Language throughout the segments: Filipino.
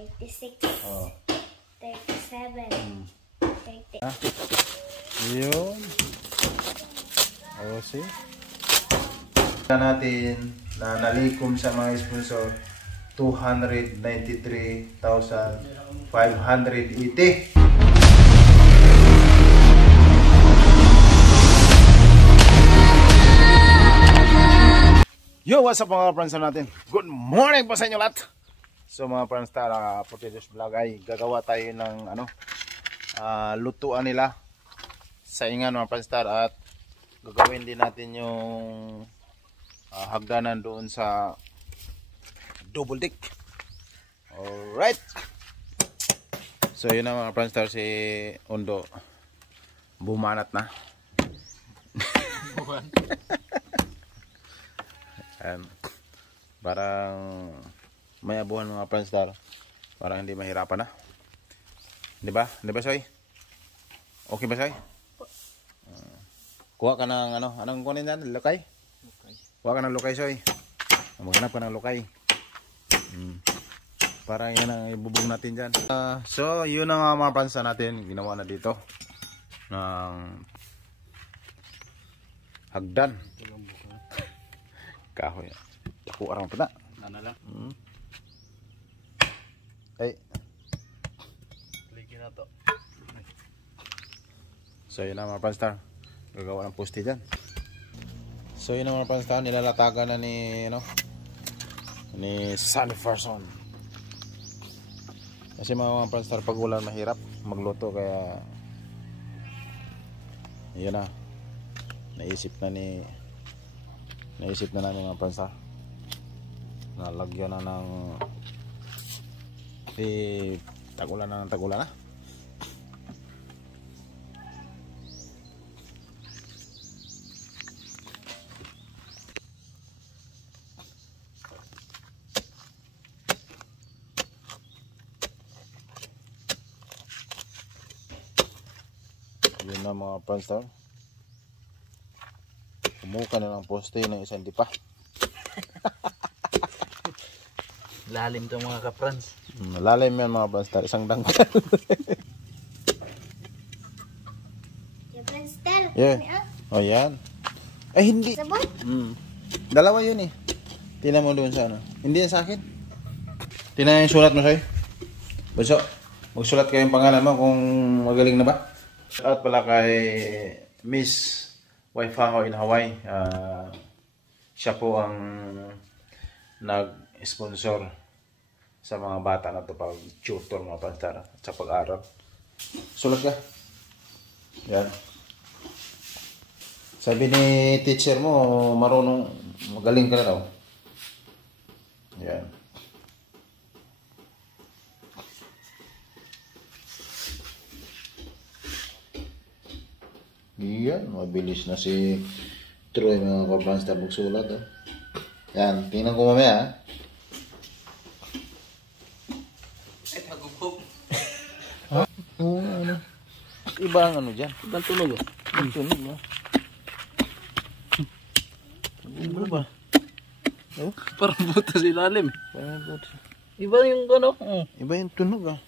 36. Oh. 37. 30. Ah. Yun. Oh, see? Natin na nalikom sa mga sponsor 293,580. Yo, what's up mga friends natin? Good morning po sa inyo lahat. So mga friends, Potatoes Vlog ay gagawa tayo ng lutuan nila sa ingan mga friends, at gagawin din natin yung hagdanan doon sa double deck. Alright. So yun na mga friends, si Ondo bumanat na. Parang may abuhan mga friends, parang hindi mahirapan na. Di ba? Di ba, Soy? Okay ba, Soy? Kuha ka ng anong kunin dyan? Lukay? Kuha ka ng lukay, Soy. Maghanap ka ng lukay. Parang yan ang ibubog natin dyan. So yun na nga mga friends natin, ginawa na dito ng hagdan. Kahoy. Ako arang pa na. Lang. Ay. Liki na to. So yun na mga friends, gagawa ng poste dyan. So yun na mga friends, nilalatagan na ni Sunny Farson. Kasi mga friends, pag ulan mahirap magluto, kaya yun na. Naisip na namin mga friends, nalagyan na ng tagulan na ng tagulan na. Yun na mga friends, kumuha na ng poste ng isang dipa. Lalim to mga ka-friends. Lalim yan mga friends, isang dangkal. Yung friends, Tal. Yeah. Oh, yan. Eh, hindi. Sabon? Dalawa yun eh. Tingnan mo doon sa Hindi yan sa akin. Tingnan yung sulat mo, Soy. Bunso, magsulat kayo yung pangalan mo kung magaling na ba. At pala kay Miss Waifaho in Hawaii. Siya po ang nag-sponsor sa mga bata na to pag tutor mga pantara at sa pag-aral. Sulat ka. Yan. Sabi ni teacher mo, marunong, magaling ka na daw. Yan. Yan, mabilis na si Troy mga kaplanster magsulat. Yan, tingnan ko mamaya. Oo, iba ang dyan. Ibang tunog ah. Ang tunog mo. Ano ba? Oh? Parang butas ilalim. Parang butas. Iba yung Iba yung tunog ah.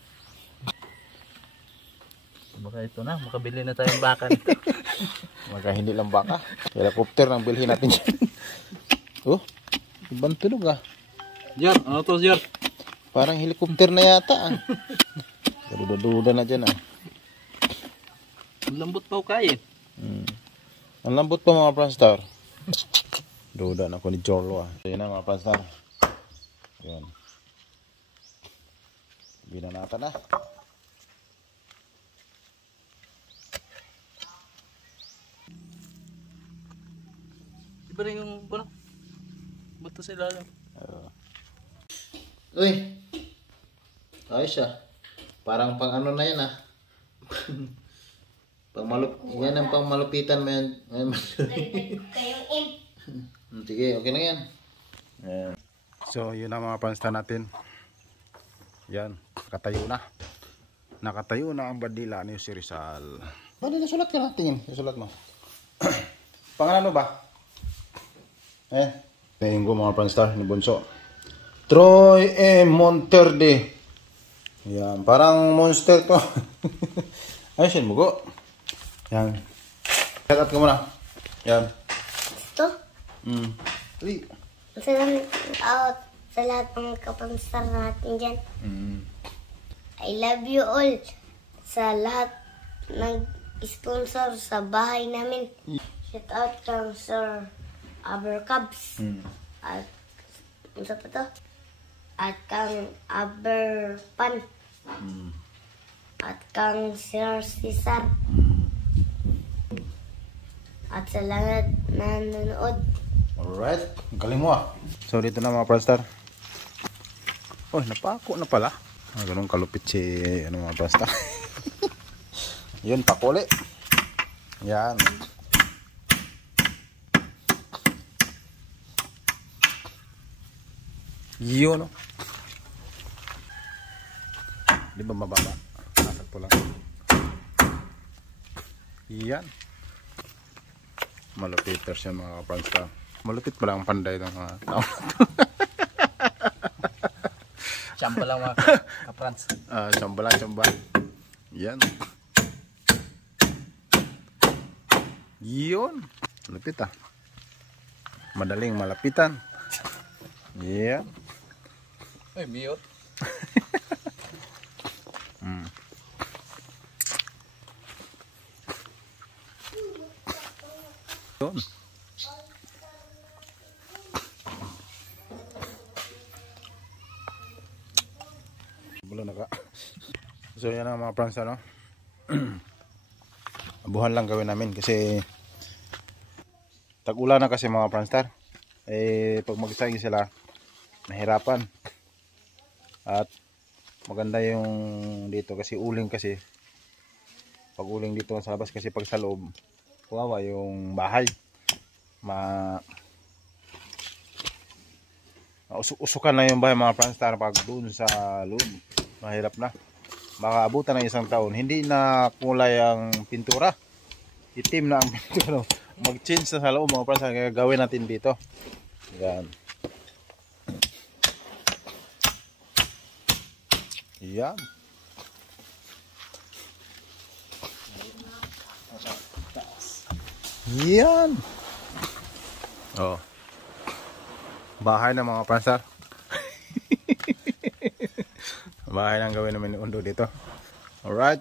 Baka ito na, makabili na tayong baka nito. Maka hindi lang baka. Helicopter nang bilhin natin dyan. Oh, ibang tunog ah. Jor, ano to Jor? Parang helicopter na yata ah. Duda na dyan ah. Ang lambot pa o kaya. Ang lambot pa mga Franstar. Duda na ko ni Jolo ah. So yun na mga Franstar. Yun. Binanata na. Iba rin yung buto sa ilalim. Uy. Ayos ah. Parang pang ano na yan ah. Yan ang pang malupitan mo yan. Kayong imp. Sige, okay na yan. So yun na mga pansta natin. Yan, nakatayo na. Nakatayo na ang bandila ni si Rizal. Bali, nasulat ka na. Tingin, nasulat mo. Pangalan mo ba? Tingin ko mga pansta ni Bunso. Troy E. Monterde. Yan, parang monster to. Ayusin mo, go. Yan. Shout out ka muna. Yan. Ito. Uy. Salamat out sa lahat ng kapansar natin dyan. I love you all. Sa lahat ng sponsor sa bahay namin. Shout out kang Sir Abercabs. At ano pa to? At kang Aberpan. At kang Sir Cesar. At sa lahat na nanonood. Alright. Galing mo ah. So dito na mga Pranstar. Oh, napako na pala. Ganun kalupit si mga Pranstar. Yun, pakuli. Yan. Yun, no? Di ba mababa? Nasakto lang. Yan. Malupit yan mga Pranstar. Malupit pala ang panday ng mga tao. Champa lang mga kaprans. Chamba lang, chamba. Yan. Yun. Malupit ah. Madaling malapitan. Yan. Ay, miyot. Yun. Bulo na ka. So yan ang mga pranks no. Abuhan lang gawin namin kasi tag-ulan na kasi mga pranstar. Pag magsagi sila nahirapan. At maganda yung dito kasi uling kasi. Pag uling dito sa labas kasi pag sa loob kawawa yung bahay. Usukan na yung bahay mga pranstar pag doon sa loob. Mahirap na. Baka abutan ng isang taon. Hindi na kulay ang pintura. Itim na ang pintura. Mag-change na sa loob mga pranstar. Kaya gawin natin dito. Yan. Yan. Yan. Oh. Bahay ng mga pranstar. Bahay lang gawin namin yung undo dito. Alright.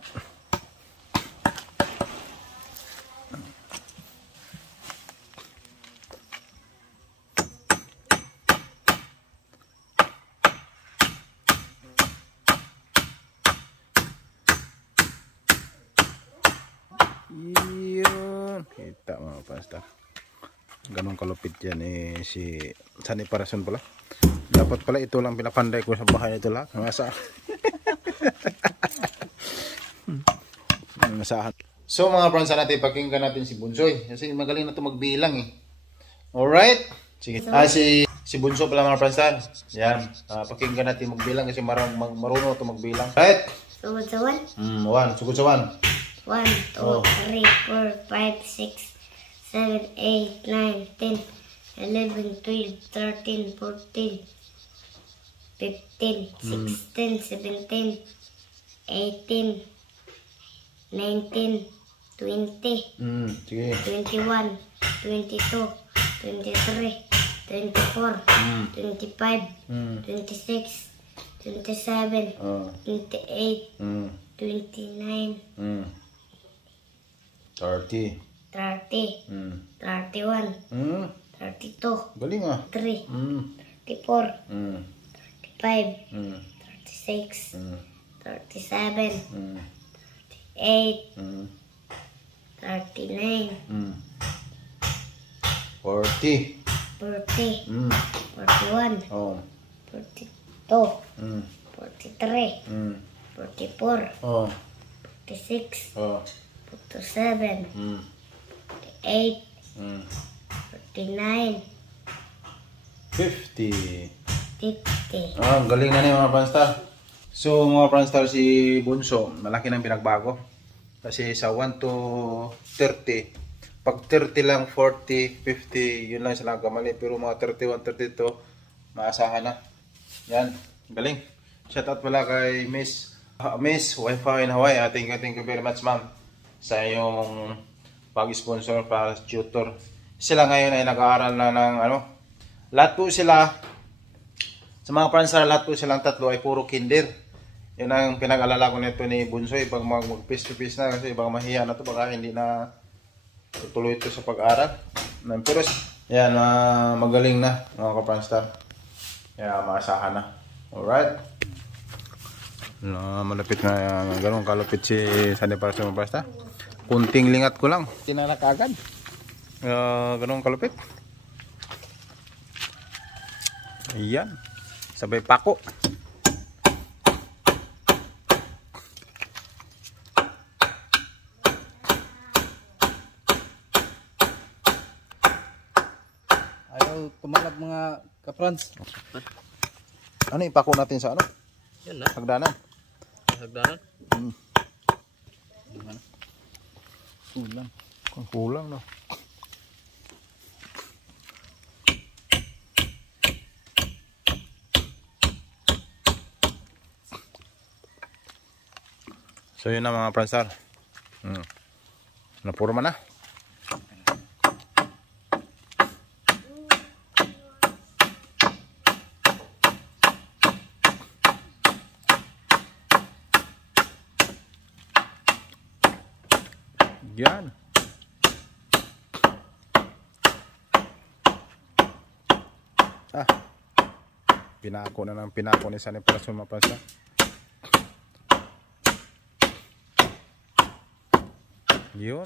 Yun. Kita mga pranstar. Ganong kalupit yan si Sunny Parason pala. Dapat pala ito lang pinapanday ko sa bahay nito lahat. Nasa. Nasahan. So mga pransa natin, pakinggan natin si Bunsoy. Kasi magaling na ito magbilang eh. Alright? Sige. Si Bunso pala mga pransa. Yan. Pakinggan natin magbilang kasi marunong ito magbilang. Right? Sugod sa 1. 1. Sugod sa 1. 1, 2, 3, 4, 5, 6, 7, 8, 9, 10, 11, 12, 13, 14, 15, 16, 17, 18, 19, 20, Sige. 21, 22, 23, 24, 25, 26, 27, 28, 29, 30. 30, 31, 32, Galing ah. 3, 34, 35, 36, 37, 38, 39, 40. 40, 41, Oh. 42, Mm. 43, 44, Oh. 46, Oh. 47, Mm. 48, Mm. 49, 50. 50. Ang galing na niya mga pranstar. So mga pranstar, si Bunso, malaki nang pinagbago. Kasi sa 1 to 30, pag 30 lang, 40, 50, yun lang sila kamali. Pero mga 31, 32, maasahan na. Yan, galing. Shoutout pala kay Miss Miss Wi-Fi in Hawaii, thank you very much ma'am sa iyong pag-sponsor para sa tutor. Sila ngayon ay nag-aaral na ng lahat po sila, sa mga pransar, lahat po silang tatlo ay puro kinder. Yun ang pinag-alala ko nito ni Bunsoy pag mag-face to face na, kasi baka mahiya na to, baka hindi na tutuloy ito sa pag-aaral. Pero yan, magaling na mga kapranstar. Kaya maasahan na. Alright. Malapit na ganun kalupit si Sunny para sa mga pasta. Kunting lingat ko lang. Tinarak agad. Ganun kalupit. Ayan. Sabay pako. Ayaw tumalab mga kaprans. Ano ipako natin sa ano? Yan na. Hagdanan. Hagdanan. Kulang. Kulang no. So yun na mga pransar. Napurma na. Yan. Pinako na ng pinako ni Sunny para sa mga pransar. Yun.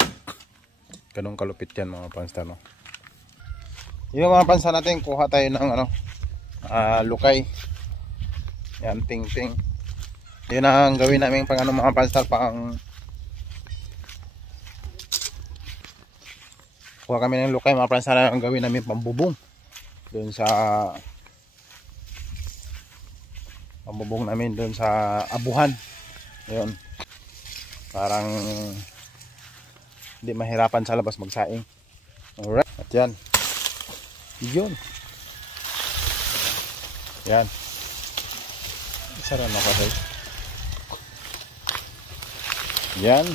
Ganun kalupit yan mga pransar, no? Yung mga pransar natin, kuha tayo ng lukay. Yan, ting-ting. Yun ang gawin namin pang mga pransar, pang kuha kami ng lukay mga pransar, ang gawin namin pambubong doon sa namin doon sa abuhan. Yun, parang hindi mahirapan sa labas magsaing. Alright, at yan yun, yan sarap na kasi yan.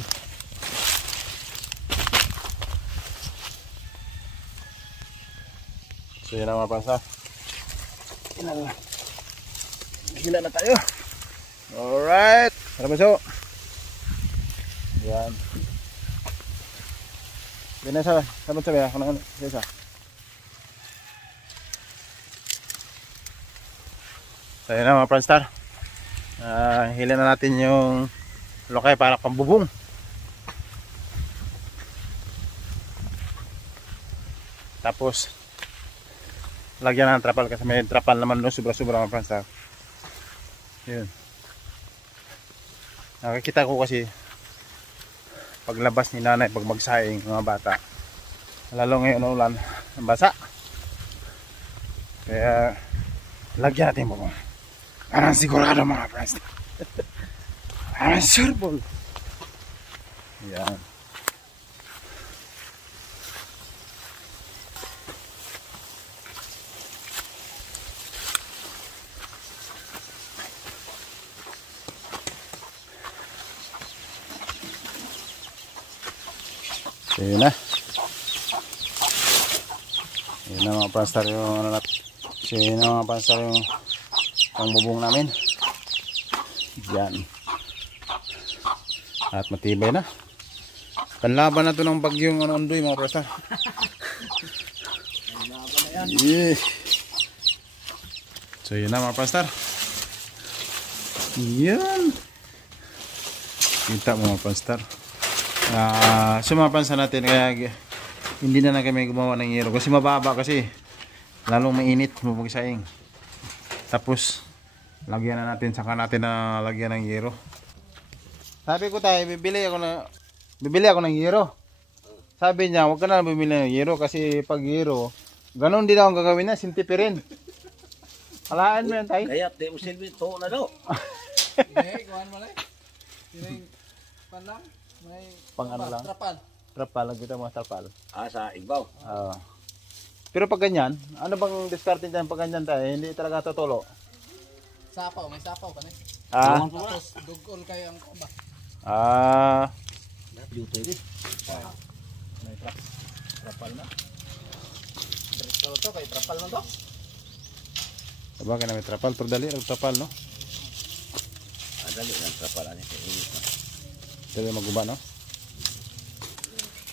So yun ang mga pansa. Hila na tayo. Alright. Tara maso. Yan. Binasa. Sabi sabi ako na. Binasa. So yun ang mga pranstar. Hila na natin yung lokay para pambubong. Tapos lagyan ng trapal kasi may trapal naman doon, sobra-sobra mga pranstar. Yun. Nakikita ko kasi paglabas ni nanay pag magsaing mga bata, lalo ngayon ulan, ang basa. Kaya lagyan natin mo. Parang sigurado mga pranstar. Parang sureball. Yan. So yun na. Yun na mga pranstar yung so yun na mga pranstar yung pangbubong namin. Yan. At matibay na. Panlaban na to ng bagyong undoy mga pranstar. Yeah. So yun na mga pranstar. Yan. Kita mo mga pranstar. Sumapansa natin kaya hindi na kami gumawa ng yero kasi mababa, kasi lalong mainit mapagsaing. Tapos lagyan na natin, saka natin na lagyan ng yero. Sabi ko tayo bibili ako ng yero. Sabi niya wag ka na bumili ng yero kasi pag yero ganon din ako gagawin na, sintipirin. Alaan mo yan tayo. Kaya di mo silbi to na daw. Hindi, kuhan mo lang. Sining panlang. May Pang ano lang? Trapal, nagkita mga trapal. Sa igbaw. Pero pag ganyan, ano bang diskarte dyan pag ganyan tayo? Hindi talaga tutulo. Sapaw, may sapaw ka na. Ah, Tapos dugol kayo ang kuba. ah, May trapal na. Diretso to kay trapal na to. sabagay na may trapal, pero dali ang trapal, no? Dali ang trapal ani kay init na. Dali maguba, no?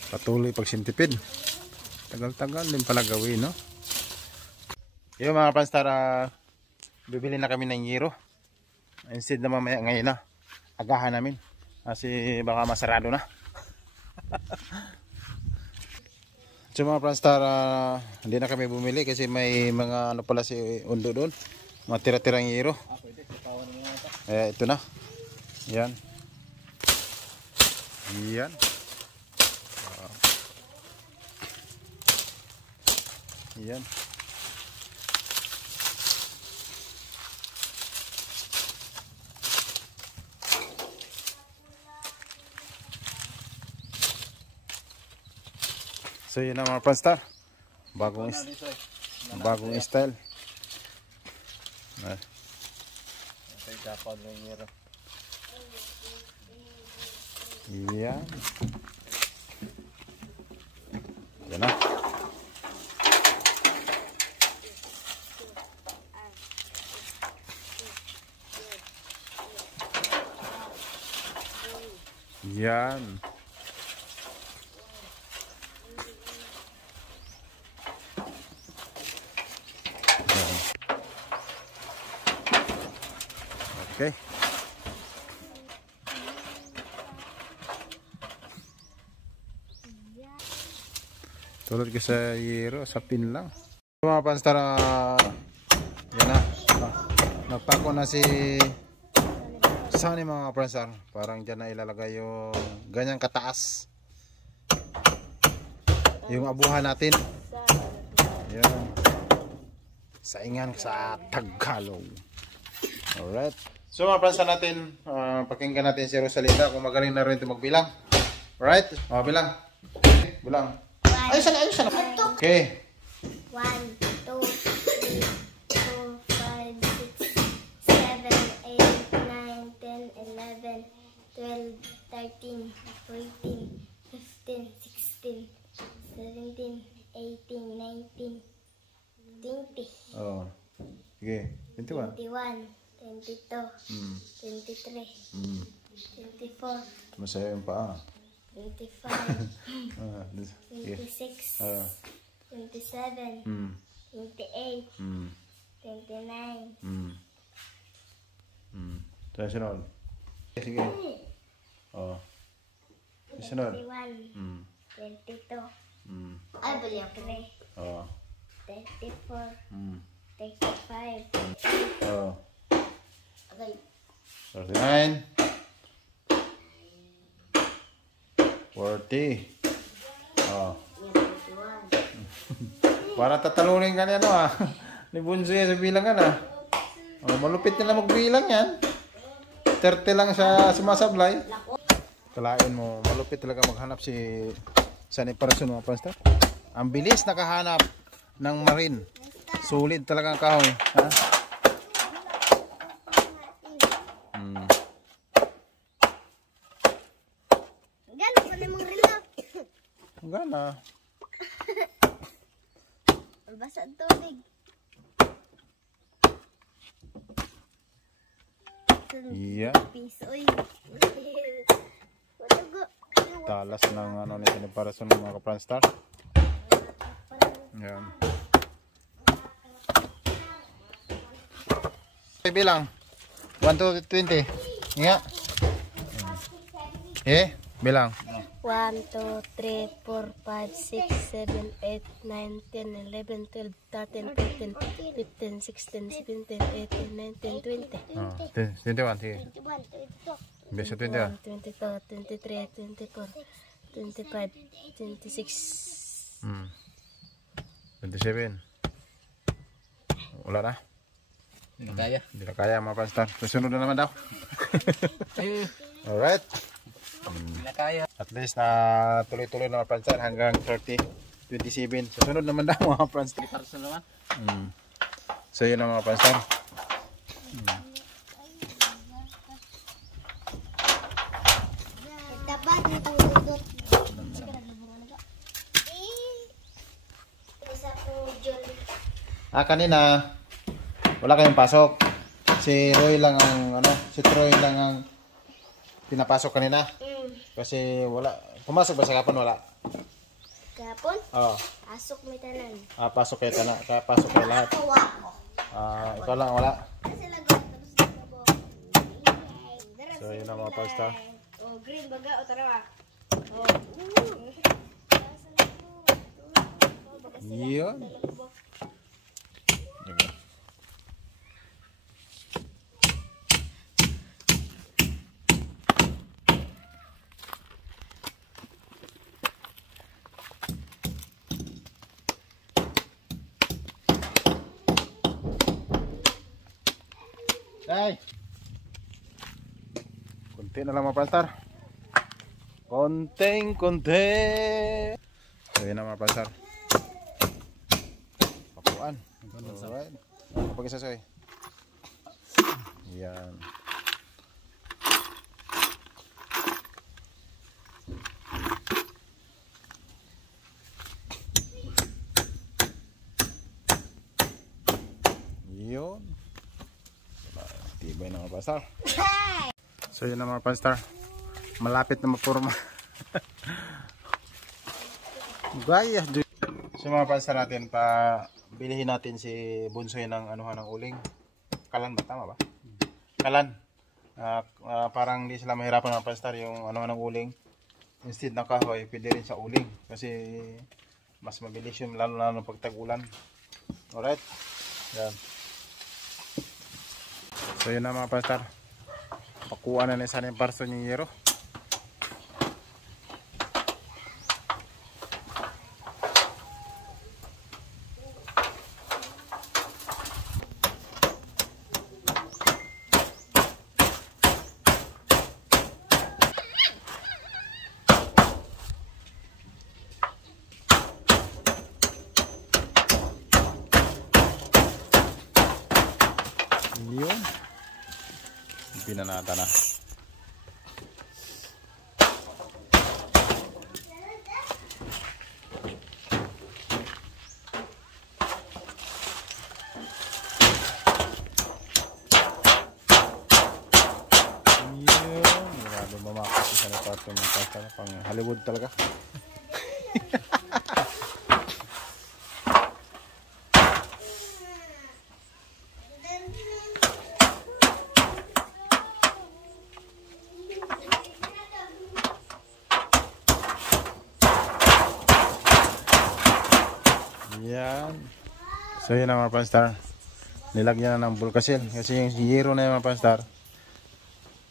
Patuloy pag sintipid. Tagal-tagal din pala gawin, no? Yung mga Pranstar, bibili na kami ng yero. Instead na mamaya ngayon na, agahan namin. Kasi baka masarado na. So mga Pranstar, hindi na kami bumili kasi may mga ano pala si Undo doon. Mga tira-tirang yero. Pwede katawan mo na ito. Ito na. Yan. Yan. Yan. So yun na mga Pranstar. Bagong style. Kay trapal ng yero. Yan. Yan na. Yan. Okay. Tulad ko sa yero, sa pin lang. Mga Pranstar, yan na. Nagpako na si Sunny mga Pranstar. Parang dyan na ilalagay yung ganyang kataas. Yung abuhan natin. Yan. Saingan sa Tagalog. Alright. So mga Pranstar natin, pakinggan natin si Rosalinda kung magaling na rin ito magbilang. Alright? Bilang. Bilang. Ayos na. Okay. 1, 2, 3, 4, 5, 6, 7, 8, 9, 10, 11, 12, 13, 14, 15, 16, 17, 18, 19, 20, Oh. Sige. 21. 21, 22, 23, 24, Masaya yung paa. 25, Sige. 26, Ah. 27, 28, 29, Tayo sunod. Sige. Oh. Sunod. 21, 22, Ay, bali ako na eh. Oh. 34, Mm. 35, Oh. okay, 39. 40. Oh. 21, Para tatalunin ka niya, no, ah. Ni Bunsoy sa bilangan, ah. Oh, malupit nila magbilang yan. 30 lang siya sumasablay. Kalain mo, malupit talaga maghanap si Sunny Parason mga Pranstar. Ang bilis nakahanap ng marine. Sulit talaga ang kahoy. Ha? gano'n pa namang relo. Gana. Basa ang tubig. Yeah. Piso, uy. Talas ng ano ni Sunny Parason mga Pranstar. Yan. Okay, bilang. 1 to 20. Nga. Bilang. 1, 2, 3, 4, 5, 6, 7, 8, 9, 10, 11, 12, 13, 14, 15, 16, 17, 18, 19, 20. 21, sige. Bisa 20. 22, 23, 24, 25, 26. 27. Wala na. Hindi kaya. Hindi na kaya mga Pranstar. Susunod na naman daw. Alright. Hindi na kaya. At least na tuloy-tuloy na mga Pranstar hanggang 30, 27. Susunod naman daw mga Pranstar. Parcel naman. So yun na mga Pranstar. Kanina wala kayong pasok. Si Roy lang ang si Troy lang ang pinapasok kanina. Kasi wala. Pumasok ba sa kapon? Wala. Kapon? Oo. Pasok may tanan. Pasok kayo tanan. Kaya pasok kayo lahat. Ikaw lang wala. So yun ang mga pasta. Oh, green baga o tara. Yun. Ay. Konti na lang mga pastar. Konti. So yun na mga pastar. Papuan. Alright. Kapag isa soy. Yan. Yun. Tibay na mga pastar. So yun na mga pastar. Malapit na mapurma. Gaya. So mga pastar natin, bilihin natin si Bunsoy ng ng uling. Kalan ba? Tama ba? Kalan. Parang hindi sila mahirapan mga pastar yung ng uling. Instead ng kahoy, pwede rin sa uling. Kasi mas mabilis yung lalo pag tag-ulan. Alright? Yan. So yun na mga pastar. Pakuha na sana yung parso ng yero. Yun. Pinanata na. Grabe mamakas isa na part ng pasta pang Hollywood talaga. Yan. So yun ang mga pastar. Nilagyan na ng bulkasil. Kasi yung yero na yung mga pastar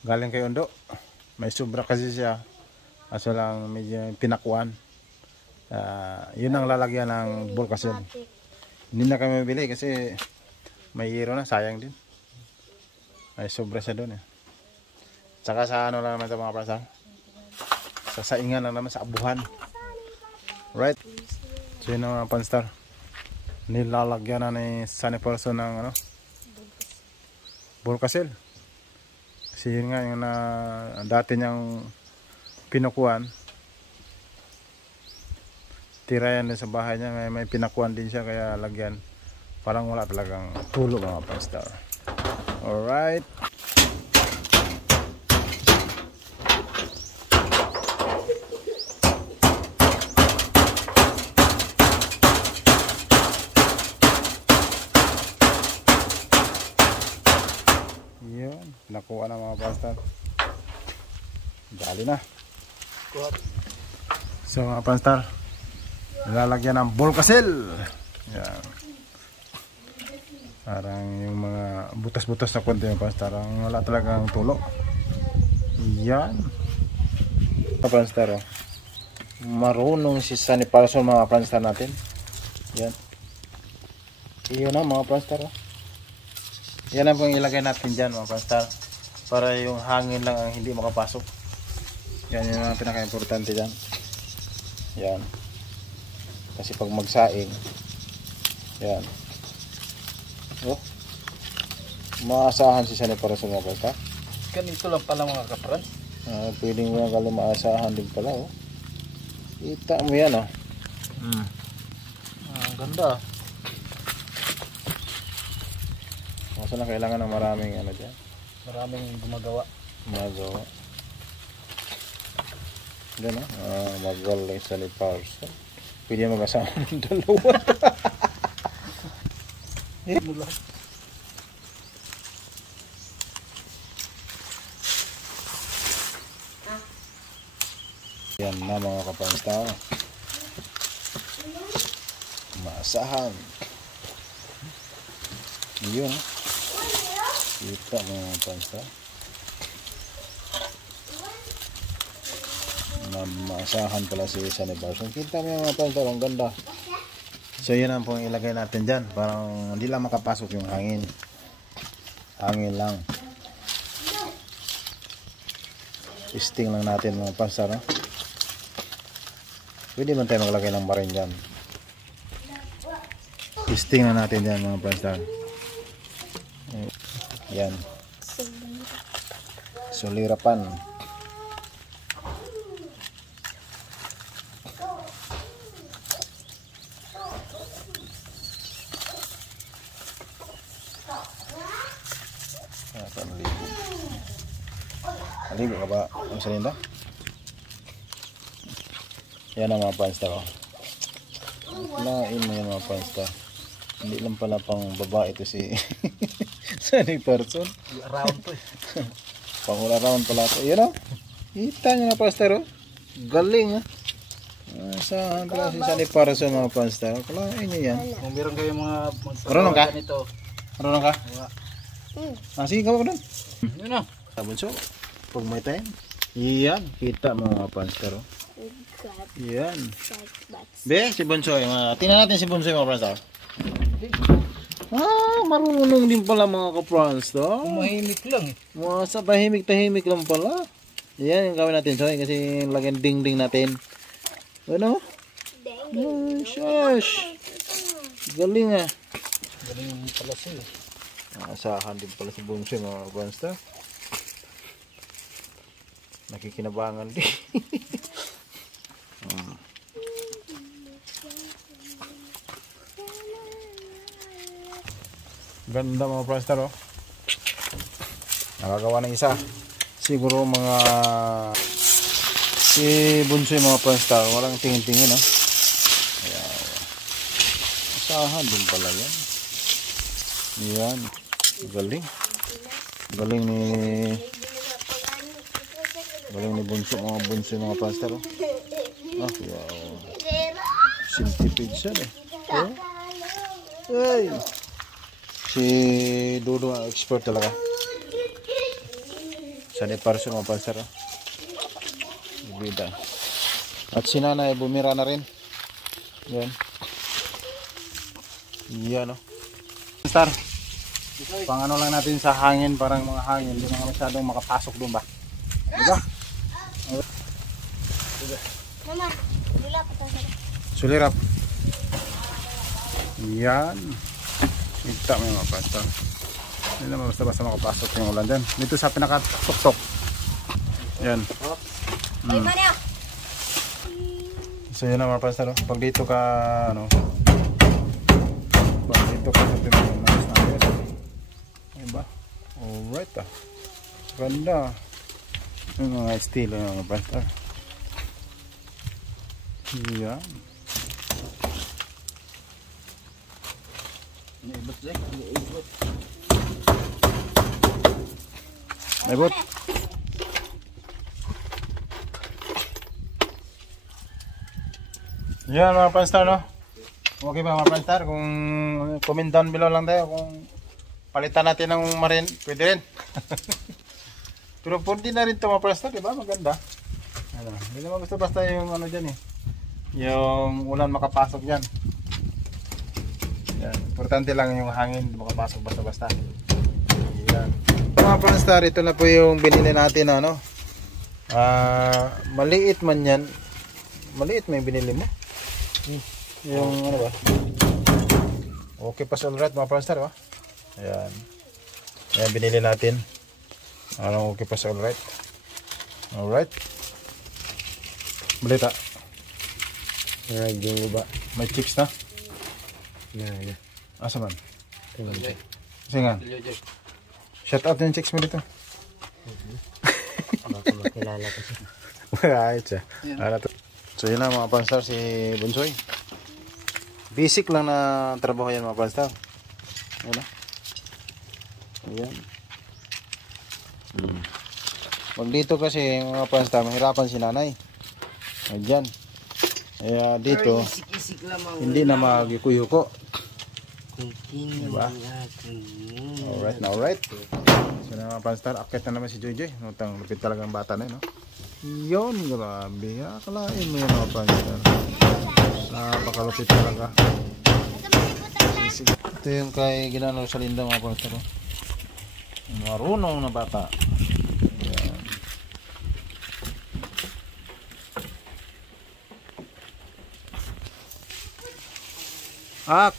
galing kay Undo. May sobra kasi siya. Kaso lang medyo pinakuan. Yun ang lalagyan ng bulkasil. Hindi na kami mabili kasi may yero na. Sayang din. May sobra siya doon. Tsaka sa lang naman ito mga pastar. Sa saingan lang naman sa abuhan. Right? So yun ang mga pastar. Nilalagyan na ni Sunny Person ng bulkasil. Kasi yun nga yung dati niyang pinukuan. Tirayan din sa bahay niya. May pinakuan din siya kaya lagyan. Parang wala talagang tulo mga pastar. Alright. Yun, nakuha na mga pastar. Dali na. So mga pastar, lalagyan ng bulkasil. Yan. Parang yung mga butas-butas na konti mga pastar. Wala talagang tulo. Yan. Mga pastar, marunong si Sunny Person mga pastar natin. Yan. Iyon na mga pastar. Yan ang pong ilagay natin dyan mga pastar. Para yung hangin lang ang hindi makapasok. Yan yung mga pinaka-importante dyan. Yan. Kasi pag magsaing, yan. Oh. Maasahan si Sunny Person mga pastar. Ganito lang pala mga kapran. Pwedeng mo yung maasahan din pala. Oh. Kita mo yan. Oh. Ang ganda. Kaso lang kailangan ng maraming ano dyan. Maraming gumagawa. Magawa. Diyan magaling sa ni Parson. Pwede mag-asama ng dalawa. Yan na mga kapansta. Maasahan. Yun. Kita mga kapansta. Maasahan pala si Sunny Parson. Kita mo yung mga kapansta. Ang ganda. So yun ang pong ilagay natin dyan. Parang hindi lang makapasok yung hangin. Hangin lang. Testing lang natin mga kapansta, no? Pwede man tayo maglagay ng marin dyan. Testing na natin dyan mga kapansta. Yan. Sulirapan. Maligo ka ba ang salinda? Yan ang mga pansta ko. Lain mo yung mga pansta. Hindi lang pala pang babae ito si Sunny Parson. Around to eh. Pang round pala ito. Yan o. Kita nyo mga pansta ro. Galing ha. Saan pala si Sunny Parson mga pansta. Kalain nyo yan. Kung meron kayo mga Marunong ka? ganito. Marunong ka? Sige gawa ko doon. Yun na. Sabon so. Pag may time. Yan. Kita mga pansta ro. Yan. Be, si Bonsoy. Tingnan natin si Bonsoy mga pansta. Marunong din pala mga ka-friends to. Mahimik lang eh. Sa tahimik-tahimik lang pala. Yan yung gawin natin, Soy. Kasi lagyan ding-ding natin. Ano? Shush. Galing ah. Galing pala siya eh. Asahan din pala si Bonsoy mga ka-friends to. Nakikinabangan din. Ganda mga praster oh. Nakagawa ng isa. Siguro mga si Bunsoy mga praster. Walang tingin-tingin oh. Ayan. Asahan din pala yan. Yan. Galing. Galing ni Bunsoy mga praster oh. Wow. Centipede siya eh. Oh. Hey. Si Dudu ang expert talaga. Sunny Parson mga panser. Bida. At si Nanay bumira na rin. Yan. Yan o. Star. Pang ano lang natin sa hangin. Parang mga hangin. Hindi mga masyadong makapasok doon ba? Diba? Mama, sulap ito. Sulirap. Yan. Kita mo yung mga pasta. Hindi naman basta-basta makapasok yung ulan dyan. Dito sa pinaka-tok-tok. Yan. So yun ang mga pasta. No? Pag dito ka, ano, pag dito ka sa pinaka-nais na ayos. Ayun ba? Alright ah. Ganda. Yung mga estilo yung mga pasta. Yan. Naibot Zek. Naibot. Naibot. Yan mga panstar no. Okay ba mga panstar? Kung comment down below lang tayo kung palitan natin ng marin, pwede rin. Pero pwede na rin ito mga panstar, diba? Maganda. Ano, hindi naman gusto basta yung ano dyan eh. Yung ulan makapasok dyan. Yan. Importante lang yung hangin, hindi makapasok basta-basta. Yan. Mga panstar, ito na po yung binili natin ano. Maliit man yan. Maliit may binili mo. Yung ano ba? Okay pa sa alright mga panstar ba? Ayan. Ayan binili natin. Ano okay pa sa alright? Alright. Balita. Ayan yung ba? May chicks na? Yeah. Asa man? Okay. Kasi nga. Shout out yung chicks mo dito. Baka makilala ko siya. Right siya. So yun na mga Pranstar, si Bunsoy. Basic lang na trabaho yan mga Pranstar. Yun na. Ayan. Wag dito kasi mga Pranstar, mahirapan si nanay. Ayan. Kaya dito, Isik-isik lamang. hindi na magikuy-huko. Diba? Alright na alright. So na mga Pranstar, akit na naman si Joy. Nutang lupit talagang bata na yun, no? Yun, grabe. Akalain mo yun mga Pranstar. Napakalupit talaga. Ito yung kay Ginano sa Linda mga Pranstar. Marunong na bata. Ayan.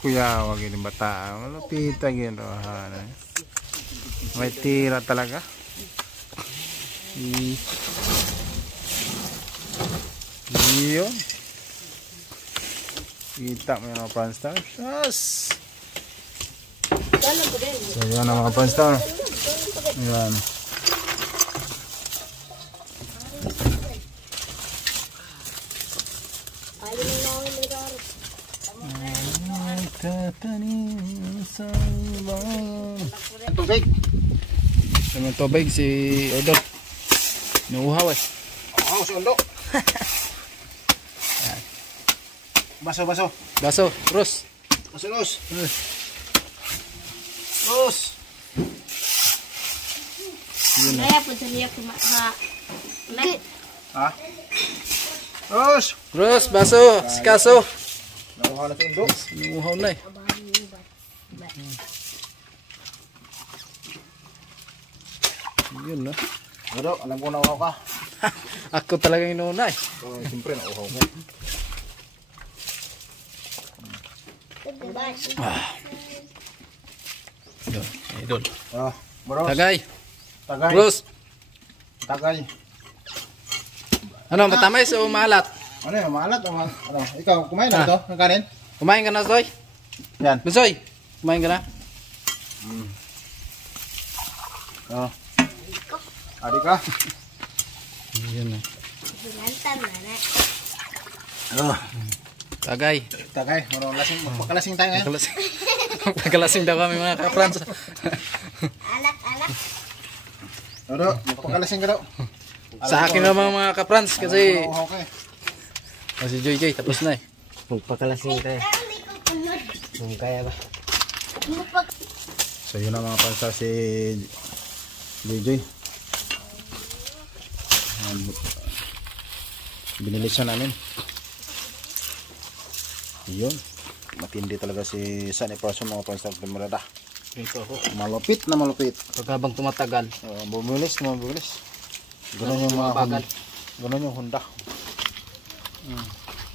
Kuya, wag yun yung bata. Malupit ang ginawa. May tira talaga. Yun. Kita mo yung mga Pranstar. Yes! So yan ang mga Pranstar. Yan. Tubig. Yung tubig si Edo. Nuuhaw eh. Oo, si Edo. Baso. Baso, Ros. Ros. Ros. Kaya po dali ako Ha? Ros. Ros, baso, sikaso. Nauuhaw na si Edo. Nuuhaw na eh. Yun na. Edo, alam ko nauuhaw ka. Ako talagang inuuna eh. So, siyempre nauuhaw ko. Yun, idol. Bros. Tagay. Tagay. Ros. Tagay. Ano, matamis o maalat? Ano yun, maalat o ano? Ikaw, kumain na ito ng kanin? Kumain ka na, Soy? Yan. Soy, kumain ka na? Adik ka? Yun na. Oh. Tagay. Tagay, marunong lasing. Magpakalasing tayo ngayon. Pagkalasing daw kami mga kaprans. Dodo, magpakalasing ka daw. Sa akin naman mga kaprans kasi Nauuhaw ka eh. si Joy Joy tapos na eh. Magpakalasing tayo. Kung kaya ba? So yun ang mga pansa si JJ. Binili siya namin. Yun. Matindi talaga si Sunny Person mga pansa Pimerada. Ito ho. Malupit na malupit. Pagkabang tumatagal. Bumilis na bumilis. Ganun yung mga bagal. Ganun yung Honda.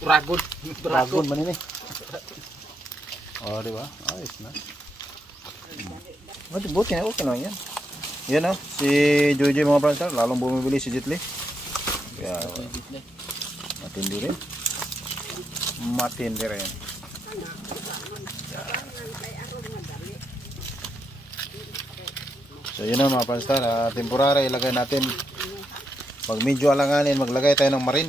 Dragon. Dragon man ini. Oh, di ba? Ayos na. Buti na, okay na yan. Yan o, si Jojo mga Pranstar, lalong bumibili si Jetli. Kaya, matindi rin. Matindi rin. So yun na mga Pranstar, temporary ilagay natin. Pag medyo alanganin, maglagay tayo ng marin.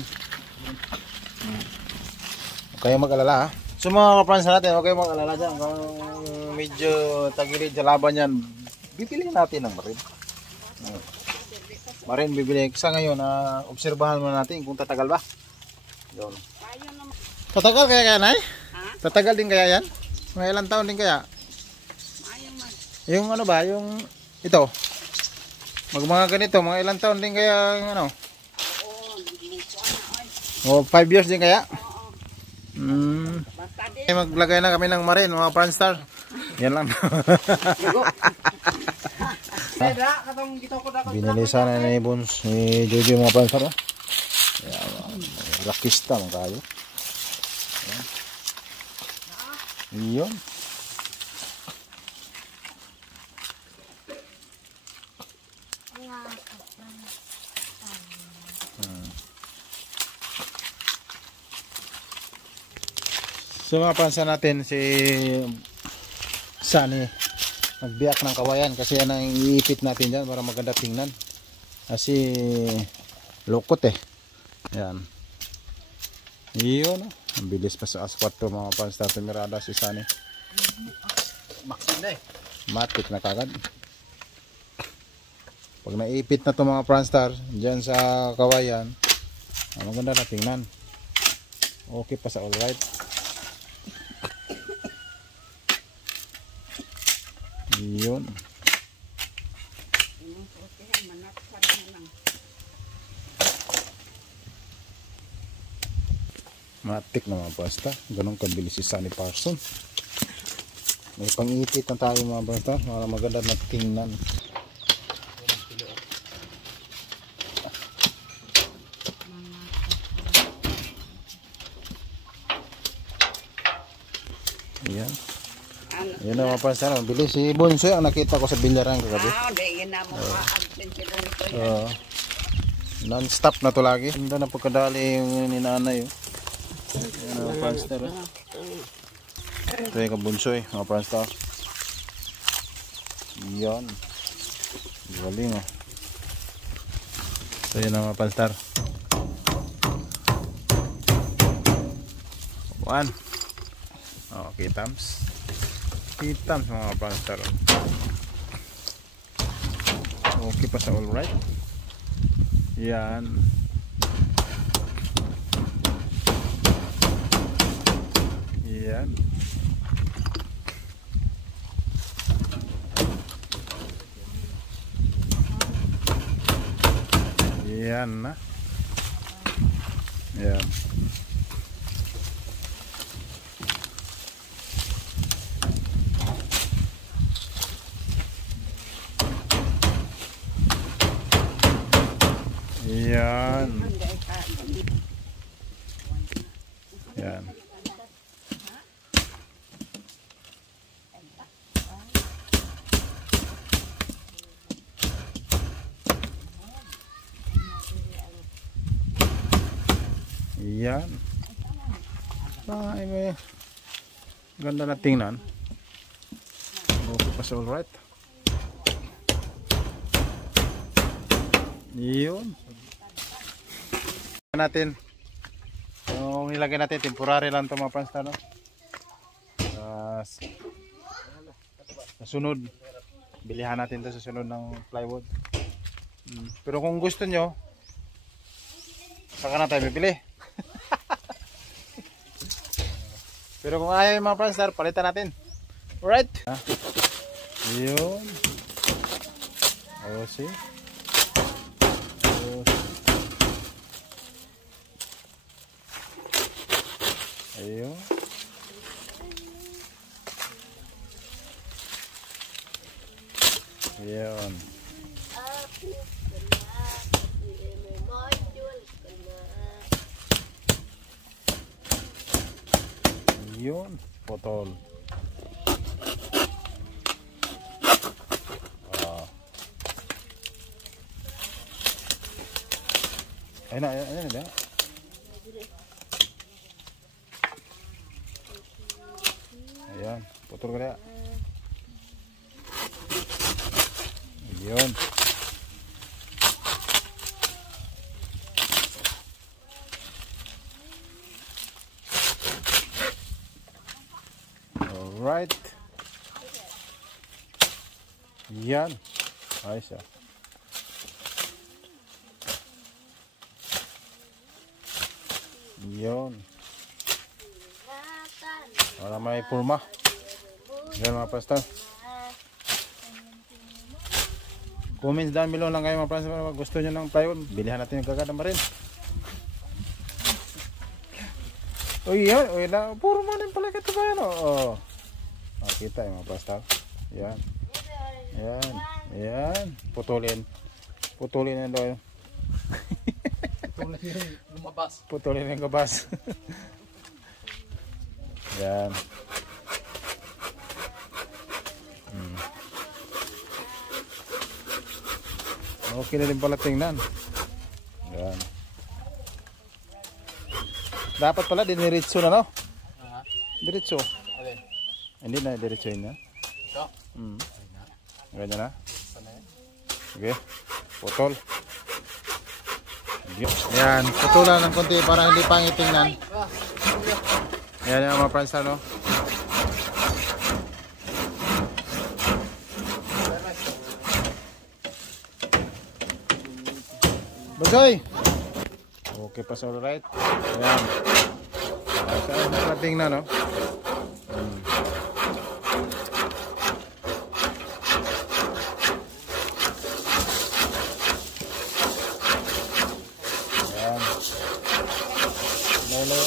Huwag kayong mag-alala ha. So mga Pranstar natin, huwag kayong mag-alala dyan. Kung medyo tagilid sa laban yan, bibili natin ng marin. Marin bibili. Sa ngayon, obserbahan muna natin kung tatagal ba. Yun. Tatagal kaya yan ay? Tatagal din kaya yan? May ilang taon din kaya? Yung ano ba, yung ito. Mga ganito, mga ilang taon din kaya yung ano? O 5 years din kaya? Maglagay na kami ng marin, mga Pranstar. Yan lang. Binili sana ni Bones, ni Jojo mga Pranstar. Rakista mga kayo. Yun. So mga pansa natin si Sunny nagbiyak ng kawayan kasi yan ang iipit natin dyan para maganda tingnan. Kasi lukot eh. Yan. Iyon. Ang bilis pa sa aswat to mga Pranstar. Tumirada si Sunny. Maxim na eh. Matik na kagad. Pag naipit na to mga Pranstar dyan sa kawayan, maganda na tingnan. Okay pa sa alright. Yun. Matik na mga Pranstar. Ganun kabilis si Sunny Parson. May pang-ipit na tayo mga Pranstar para maganda na tingnan. Ayan. Yan na mga Pranstar. Bilis. Si Bonsoy ang nakita ko sa bilyaran kagabi. Non-stop na to lagi. Ganda na pagkadali yung ninanay. Yan mga Pranstar. Ito yung kabunsoy mga Pranstar. Yan. Galing oh. Ito yun mga Pranstar. One. Oh, kitams. Kitams mga Pranstar. Okay pa sa alright. Yan. Yan. Yan na. Yan. Yan. Yan. Yan. Ay, may ganda na tingnan. Okay pa sa alright. Yun. Natin. Yung nilagay natin, temporary lang ito mga Pranstar. No? Sa sunod, bilihan natin ito sa sunod ng plywood. Pero kung gusto nyo, saka na tayo bibili. Pero kung ayaw yung mga Pranstar, palitan natin. Alright. Yun. O, see? Ayun. Ayun. Ayun. Potol. Ayun na, ayun na. Ayan, putol ka na. Ayan. Alright. Ayan. Ayos ah. Ayan. Para may pulma. Yan mga Pranstar. Comments down below lang kayo mga Pranstar. Kung gusto nyo ng plywood, bilihan natin yung gagadama rin. Uy yan. Uy na. Puro manin pala ka ito ba yan? Oo. Kita yung mga Pranstar. Yan. Yan. Yan. Putulin. Putulin yan daw. Putulin yung lumabas. Putulin yung gabas. Yan. Okay na din pala tingnan. Yan. Dapat pala diniritso na no? Diretso. Alin? Hindi na diretso yun na. Ito? Ganyan na. Sige. Putol. Yan. Putulan ng konti para hindi pangitingnan. Yan yung mga friends no. Basoy! Okay pa sa right. Ayan. Saan narating na no? Ayan. Lalo.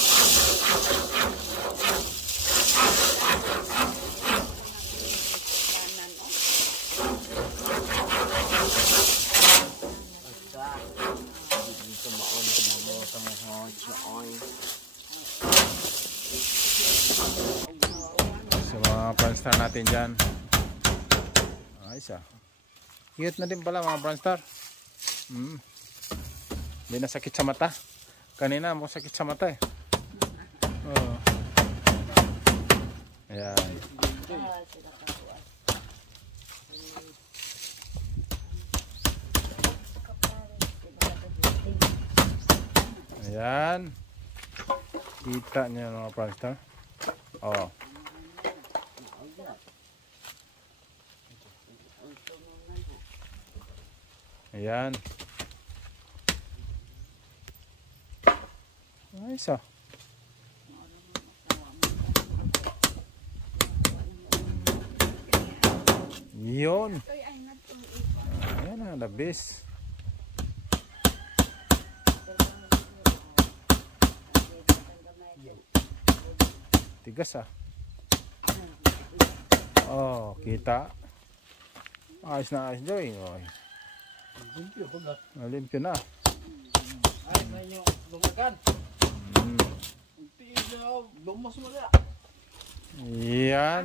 So mga Franstar natin dyan. Ayos ah. Cute na din pala mga Franstar. Hindi na sakit sa mata. Kanina mo sakit sa mata eh. Oh. Ayan. Ayan. Kita niya mga Franstar. Oh. Ayan. Ayos ah. Yun. Ayan na, the best. Tigas ah. Oh, kita. Ayos na ayos Joy. Limpyo ko ba? Limpyo na. Ay, na yung lumagan. Tiis na, lumas mo na. Yan.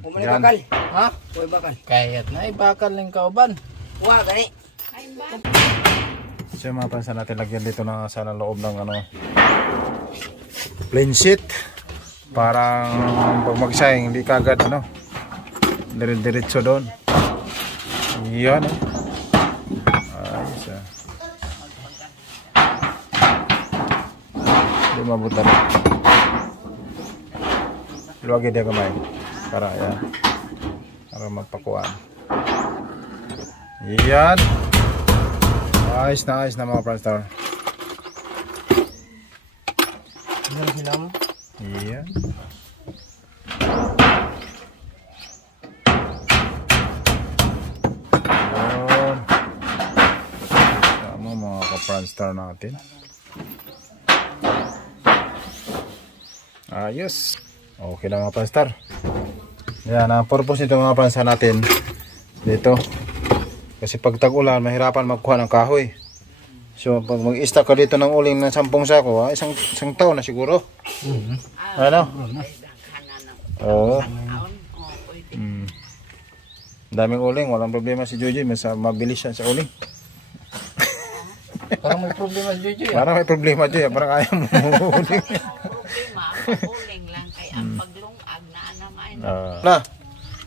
Umali bakal. Ha? Uy bakal. Kayat na, bakal ng kauban. Wa, gani. So mga pansa natin lagyan dito na sa loob ng ano plain sheet. Parang pag magsayang hindi kagad ano. Dire-diretso doon. Yan eh. Ayos ah. Hindi mabuta na. Luwagin dia kamay. Para yan. Para magpakuan. Yan. Ayos na mga Franstar. Ano sila mo? Yan. Tama mga ka-Franstar natin. Ayos. Okay na mga Franstar. Yan, ang purpose nito mga Franstar natin dito. Kasi pag tag-ulan, mahirapan magkuha ng kahoy. So pag mag-stock ka dito ng uling ng 10 sako, isang taon na siguro. Ano? Oo. Daming uling, walang problema si Jojo, mas mabilis siya sa uling. Parang may problema si Jojo. Parang may problema Jojo, parang ayaw mo uling. Uling lang kay ang paglungag na naman. Na,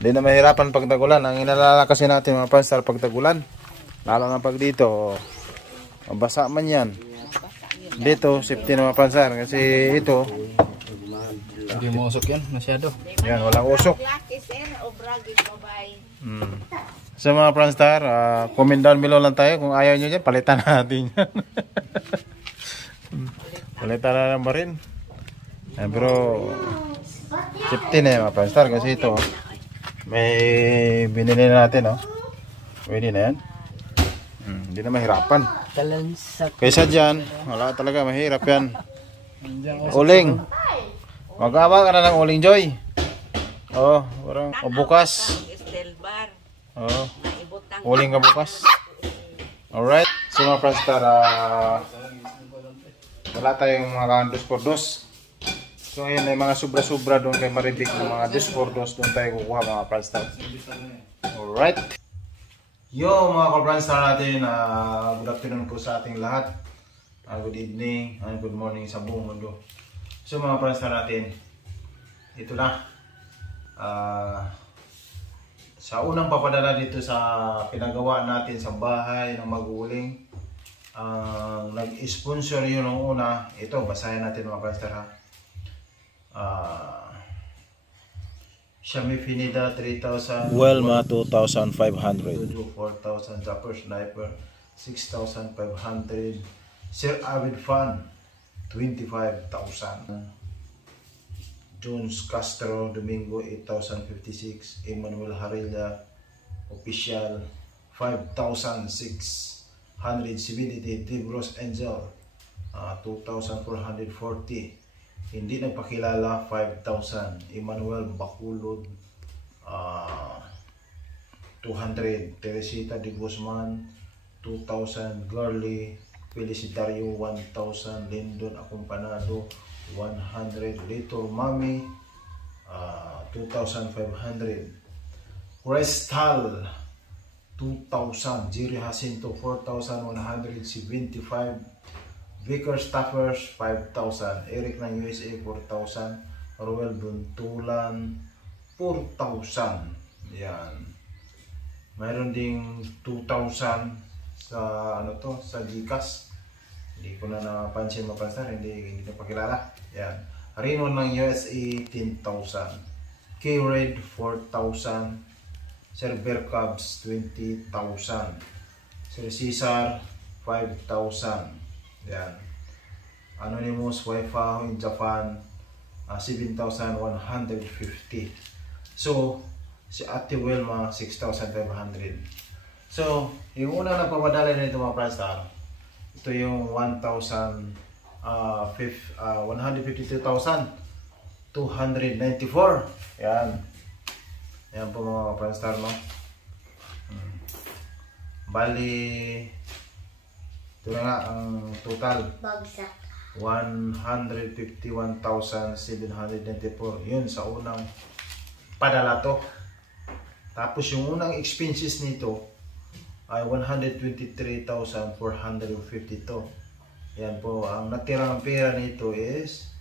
hindi na mahirapan pag tag-ulan. Ang inalala kasi natin mga Franstar pag tag-ulan, lalo na pag dito, mabasa man yan. Dito, safety na mga Franstar kasi ito, Hindi mo usok yan, masyado. yan, walang usok. Laki sir, obragi babay. So mga Franstar, comment down below lang tayo kung ayaw nyo dyan, palitan natin yan. Palitan na lang ba rin? Pero safety na yung mga Franstar kasi ito may binili na natin pwede na yan. Hindi na mahirapan kaysa dyan, wala talaga, mahirap yan. Uling, mag-awa ka na ng uling Joy. Parang bukas. Steel bar. Naibutang Uling ka bukas. Alright. So mga Franstar, wala tayong mga 2x2. So ngayon may mga sobra-sobra doon kay Maribik ng mga 2x2 doon tayo kukuha mga Franstar. Alright. Yo mga ka-Franstar natin, good afternoon po sa ating lahat. Good evening and good morning sa buong mundo. So mga Franstar natin, ito na. Sa unang papadala dito sa pinagawa natin sa bahay ng maguling, nag-sponsor yun nung una. Ito, basahin natin mga pastor ha. Xiaomi Finida 3,000, Welma 2,500. 4,000, Zapper Sniper 6,500, Sir Avid Fan 25,000, Jones Castro Domingo 8,056, Emmanuel Harilla Official 5,670, Tigros Angel 2,440, hindi nagpakilala 5,000, Emmanuel Baculod 200, Teresita de Guzman 2,000, Girly Felicitario 1,000, Lindon Acompanado 100, Little Mami 2,500, Crestal 2,000, Jerry Jacinto 4,175, Vicar Staffers 5,000, Eric ng USA 4,000, Roel Buntulan 4,000. Yan. Mayroon ding 2,000 sa ano to, sa GCash. Hindi ko na napansin hindi na pakilala. Yan. Rino ng USA 10,000, K-Red 4,000, Sir Bear Cubs 20,000, Sir Cesar 5,000. Yan. Anonymous Wi-Fi in Japan 7,150. So, si Ate Wilma 6,500. So, yung unang nagpapadala nito mga Prastar, ito yung 152,294. Yan. Yan po mga Prastar, no? Bali, ito na nga ang total. Bagsak. 151,794. Yun sa unang padala to. Tapos yung unang expenses nito ay 123,450 to. Yan po. Ang natirang pera nito is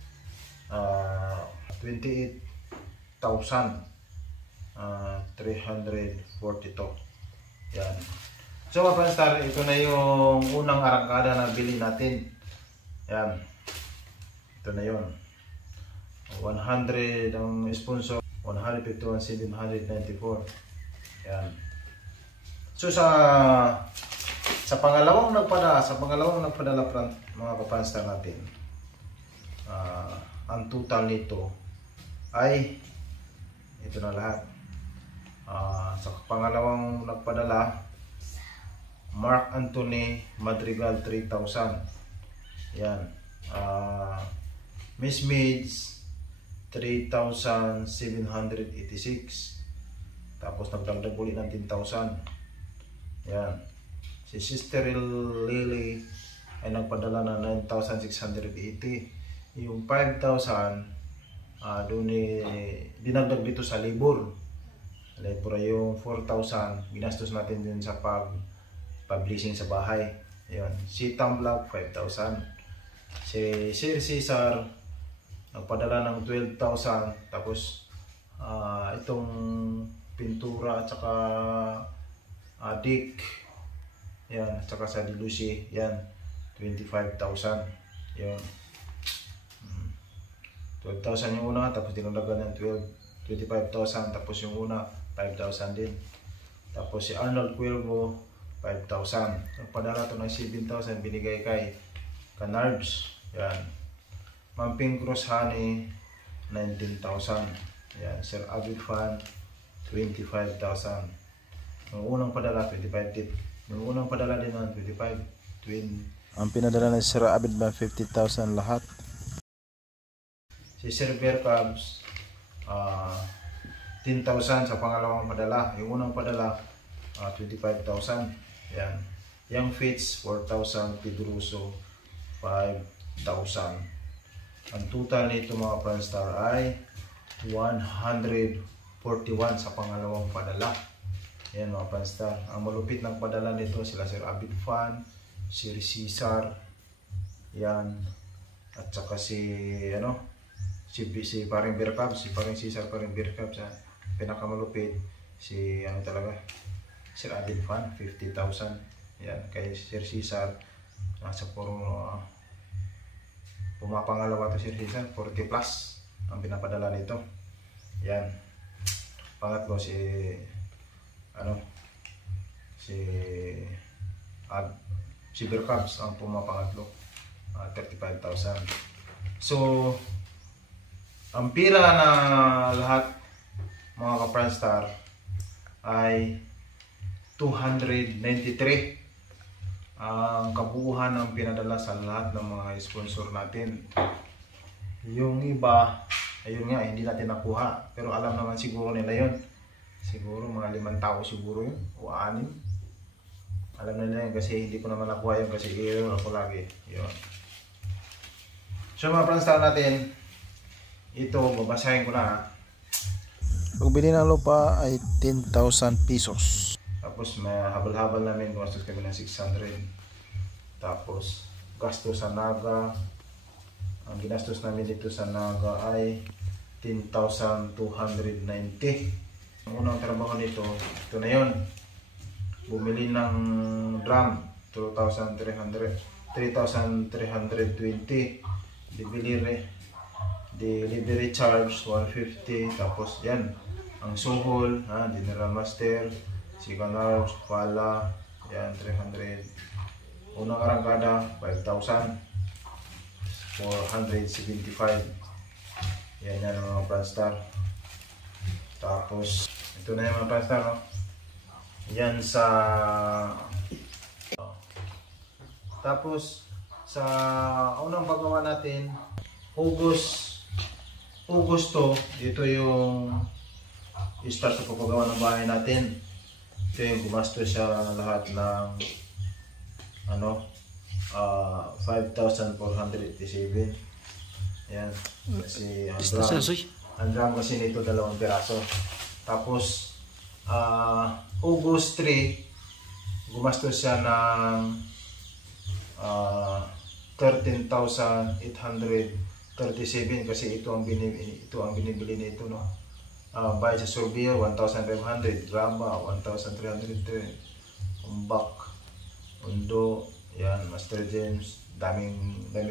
28,342. Yan. So mga Prastar, ito na yung unang arangkada na bili natin. Yan. Ito na yun. 100 ang sponsor. 151,794. Yan. So sa pangalawang nagpadala, mga Prastar natin, ang total nito ay ito na lahat. Sa pangalawang nagpadala, Mark Anthony Madrigal 3,000. Yan. Miss Maids 3,786. Tapos nagdagdag ulit ng 10,000. Yan. Si Sister Lily ay nagpadala ng 9,680. Yung 5,000 doon dinagdag dito sa labor. Labor ay yung 4,000 ginastos natin din sa publishing sa bahay. Ayun. Si Tamblock 5,000. Si Sir Cesar nagpadala ng 12,000. Tapos itong pintura at saka Dick, yan, at saka sa Lucy, yan, 25,000. Yan. 12,000 yung una, tapos dinagdagan ng 25,000, tapos yung una 5,000 din. Tapos si Arnold Cuervo 5,000. Nagpadala to ng 7,000 binigay kay Canards. Yan. Mamping Cross Honey 19,000. Yan. Sir Avid Fan 25,000. Yung unang padala 25 tip. Yung unang padala din ng 25 twin. Ang pinadala na si Sir Abid ba 50,000 lahat. Si Sir Bear Cubs 10,000 sa pangalawang padala. Yung unang padala 25,000. Yan. Young Fits 4,000, Pedroso 5,000. Ang total nito mga Pranstar ay 141 sa pangalawang padala. Yan mga Pranstar. Ang malupit ng padala nito sila Sir Abid Fan, Sir Cesar, yan, at saka si paring Bear Cubs, si paring Cesar, paring Bear Cubs, pinakamalupit si ano talaga, Sir Adin Fan, 50,000. Yan, kay Sir Cesar, nasa puro pumapangalawa to Sir Cesar, 40 plus ang pinapadala nito. Yan. Pangatlo si ano, si Silver Cubs ang pumapangatlo, 35,000. So ang pira na lahat mga ka-Franstar ay 293 ang kabuuhan ng pinadala sa lahat ng mga sponsor natin. Yung iba, ayun nga, hindi natin nakuha, pero alam naman siguro nila yun. Siguro mga 5 tao siguro yun, o 6. Alam nila yun kasi hindi ko naman nakuha yun kasi error ako lagi. Yun. So mga Franstar natin, ito, babasahin ko na. Pagbili ng lupa ay 10,000 pesos. Tapos may habal-habal namin, gumastos kami ng 600. Tapos gastos sa Naga, ang ginastos namin dito sa Naga ay 10,290. Ang unang trabaho nito, ito na yun. Bumili ng drum, 3,320. Delivery charge 150. Tapos yan, ang suhol, General Master, Siganar, Pala, yan 300. Unang arangkada 5,475. Yan yan mga Franstar. Tapos ito na yung mga Franstar, no? Yan sa tapos sa unang paggawa natin, Agosto, dito yung start sa pagpagawa ng bahay natin. Ito yung gumastos siya lahat ng ano, 5,487. Yan. Kasi ang drum kasi nito 2 piraso. Tapos August 3, gumastos siya ng 13,837 kasi ito ang binibili nito, no. Bayad sa surveyor 1,500, graba 1,310, umbak, undo, yan, Master James, dami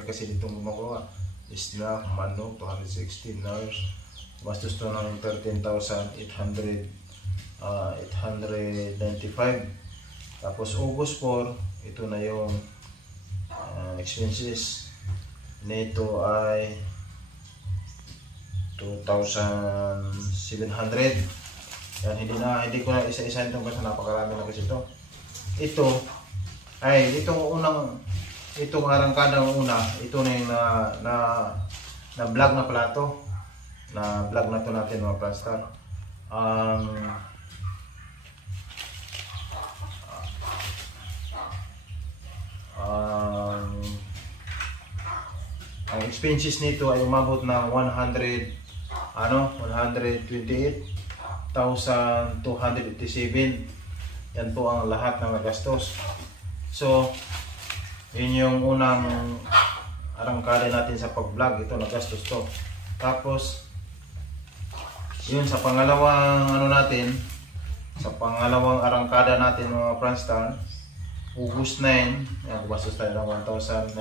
kasi ditong gumagawa. Isna, manok, 216 hours, bastos to ng 13,895. Tapos August 4, ito na yung expenses nito ay 2,700. Yan, hindi ko na isa-isa itong kasi napakarami na kasi ito. Ito ay itong arangkada ng una, ito na yung na vlog na pala to. Na vlog na to natin mga Franstar. Ang expenses nito ay umabot ng 128,287. Yan po ang lahat ng nagastos. So, yun yung unang arangkada natin sa pag-vlog. Ito, nagastos to. Tapos, yun sa pangalawang sa pangalawang arangkada natin mga Franstar, August 9, yan, gumastos tayo ng 1,900.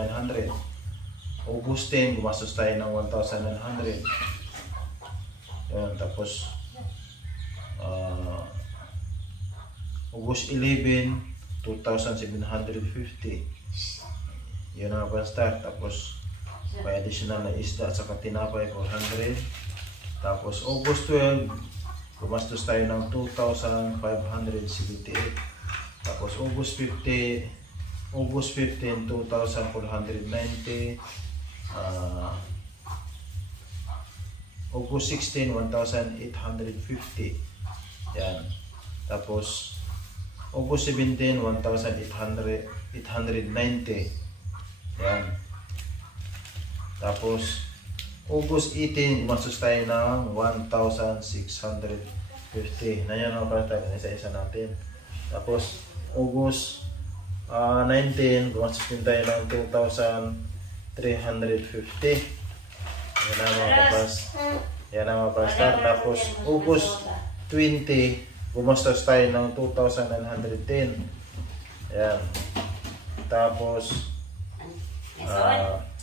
August 10, gumastos tayo ng 1,900. Yan, tapos August 11, 2,750. Yun ang Franstar. Tapos may additional na isda at saka tinapay, 400. Tapos August 12, gumastos tayo ng 2,578. Tapos August 15, 2,490. August 16, 1,850. Yan. Tapos August 17, 1,890. Yan. Tapos August 18, gumastos tayo ng 1,650. Na yan ang para tayo isa-isa natin. Tapos August 19, gumastos din tayo ng 2,350. Yan ang mga kapas. Yan ang mga Franstar. Tapos August 20, gumastos tayo ng 2,910. Ayan. Tapos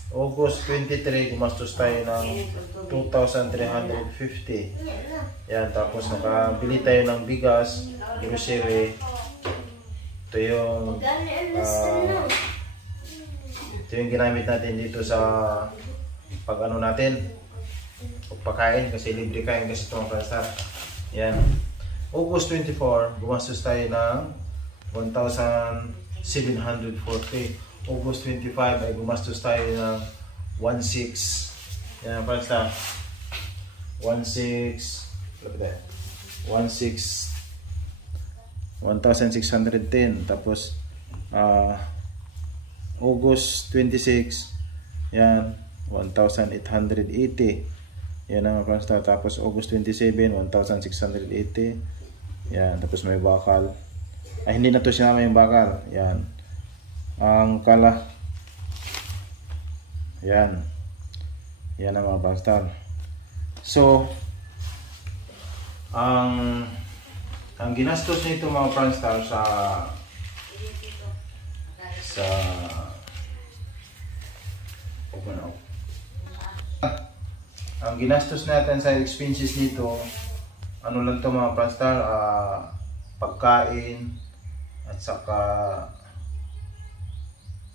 August 23, gumastos tayo ng 2,350. Yan, tapos nakabili tayo ng bigas, grocery. Ito yung ginamit natin dito sa pag-ano natin, pagpakain, kasi libre kain kasi ito ang prasta. Yan. August 24, gumastos tayo ng 1,740. August 25 ay gumastos tayo ng 1,600. Yan ang prasta. 1,610. Tapos August 26, yan, 1,880. Yan ang prasta. Tapos August 27, 1,680. Yan, tapos may bakal. Ay, hindi na to sinama yung bakal. Yan. Ang kala. Yan. Yan ang mga pranstar. So, ang ginastos nito mga pranstar sa ang ginastos natin sa expenses nito, ano lang to mga pranstar, pagkain at saka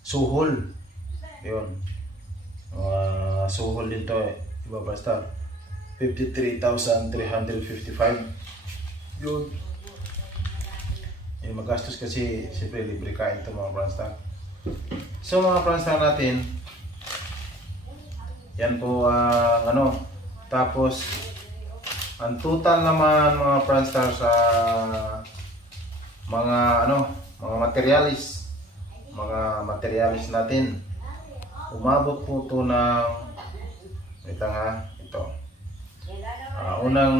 suhol. Yun. Suhol din to eh. Diba basta? 53,355. Yun. Yung magastos kasi siyempre libre kain to mga pranstar. So mga pranstar natin, yan po ano. Tapos ang total naman mga pranstar sa mga ano, mga materialis natin, umabot po ito ng ito. Unang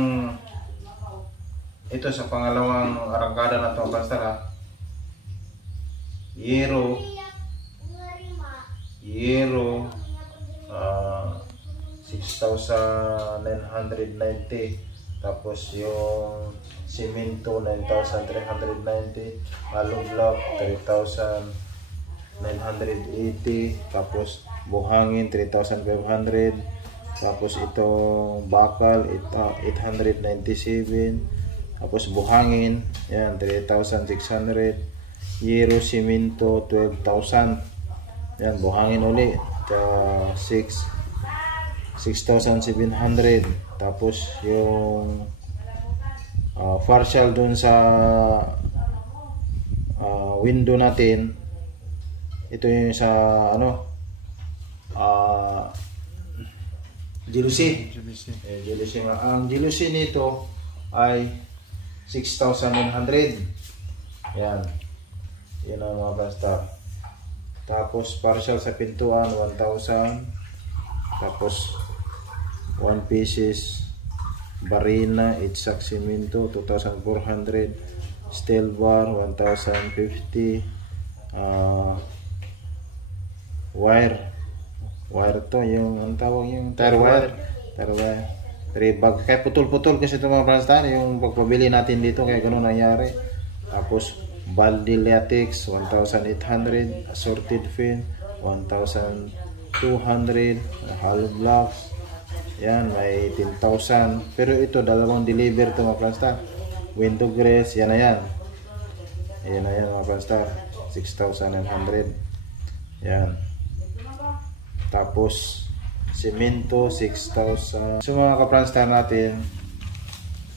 ito sa pangalawang arangkada na ito basta Yero 6,990. Tapos yung simento 9,390, halong block 3,980, tapos buhangin 3,500, tapos itong bakal 897, tapos buhangin yan 3,600, yero simento 12,000, yan buhangin uli 6,700. Tapos yung partial dun sa window natin, ito yung sa ano jealousy. Ang jealousy nito ay 6,900. Yan ang mga basta. Tapos partial sa pintuan 1,000. Tapos 1 pieces barina, 8 sacks simento 2,400, steel bar 1,050, wire to yung ang tawag yung tire wire 3 bag, kaya putol-putol kasi ito mga pranstar yung pagpabili natin dito, kaya ganun nangyari. Tapos baldi latex 1,800, assorted fin 1,200, hollow blocks yan may 10,000. Pero ito dalawang deliver to mga pranstar. Window grills yan na yan mga pranstar 6,900 yan. Tapos semento 6,000. So mga kapranstar natin,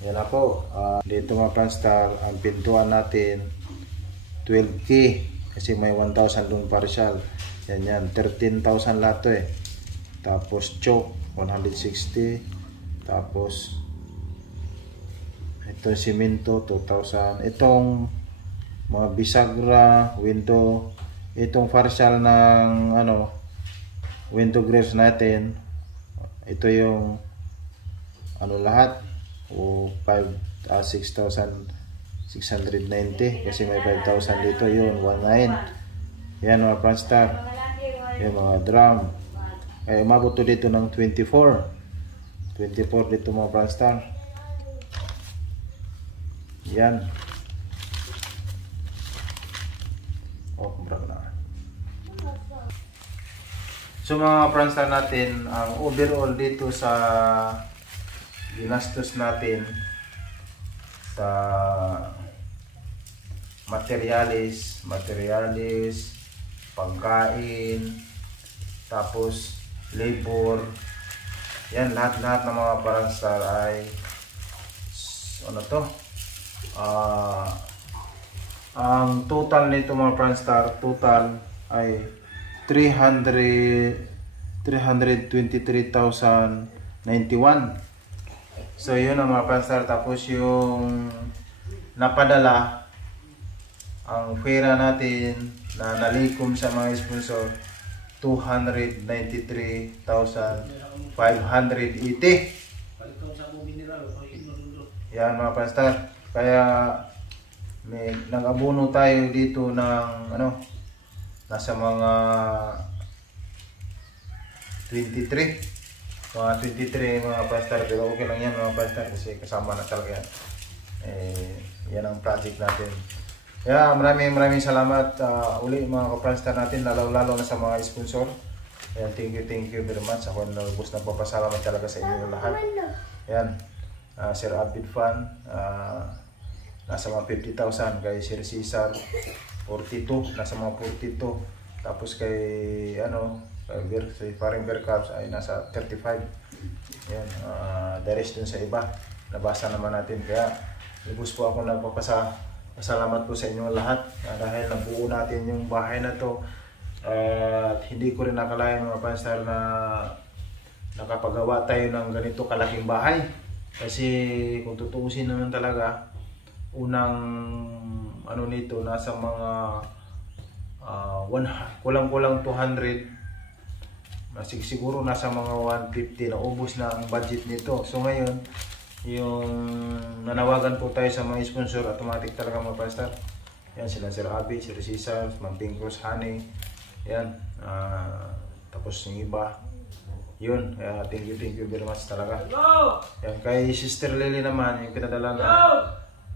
yan na po. Dito mga pranstar, ang pintuan natin 12K kasi may 1,000 doon partial. Yan 13,000 lahat to eh. Tapos choke 160. Tapos ito semento 2,000. Itong mga bisagra, window, itong partial ng ano window grills natin, ito yung ano lahat o 6,690 kasi may 5,000 dito, yun 19. Yan mga pranstar, yung mga drum ay umabot to dito ng 24 dito mga pranstar. Yan. Oh, brag na. So mga pranstar natin, ang overall dito sa ginastos natin sa materialis, pagkain, tapos labor, yan lahat ng mga pranstar ay ano to? Ang total nito mga pranstar, total ay 323,091. So yun ang mga pranstar. Tapos yung napadala, ang pera natin na nalikom sa mga sponsor, 293,580. Yan mga pranstar. Kaya may nag-abono tayo dito ng ano, nasa mga 23 mga pastor, pero okay lang yan mga pastor kasi kasama na talaga yan. Yan ang project natin. Kaya maraming salamat uli mga kapastor natin, lalo na sa mga sponsor. Ayan, thank you very much. Ako nalubos na papasalamat talaga sa inyo lahat. Yan, Sir Abid Fan, nasa mga 50,000, kay Sir Cesar 42, nasa mga 42. Tapos kay kay Faring Bear Cubs ay nasa 35. Yan, the rest dun sa iba nabasa naman natin. Kaya lubos po ako nagpapasalamat po sa inyong lahat dahil nabuo natin yung bahay na to. At hindi ko rin nakalain mga panstar na nakapagawa tayo ng ganito kalaking bahay. Kasi kung tutuusin naman talaga, unang ano nito nasa mga kulang-kulang 200, siguro nasa mga 150 na ubos na ang budget nito. So ngayon, yung nanawagan po tayo sa mga sponsor, automatic talaga mga pastor. Yan sila Sir Abby, Sir Cesar, Ma'am Pinkos, Honey. Yan, tapos yung iba. Yun, thank you very much talaga. Yan, kay Sister Lily naman, yung pinadala na,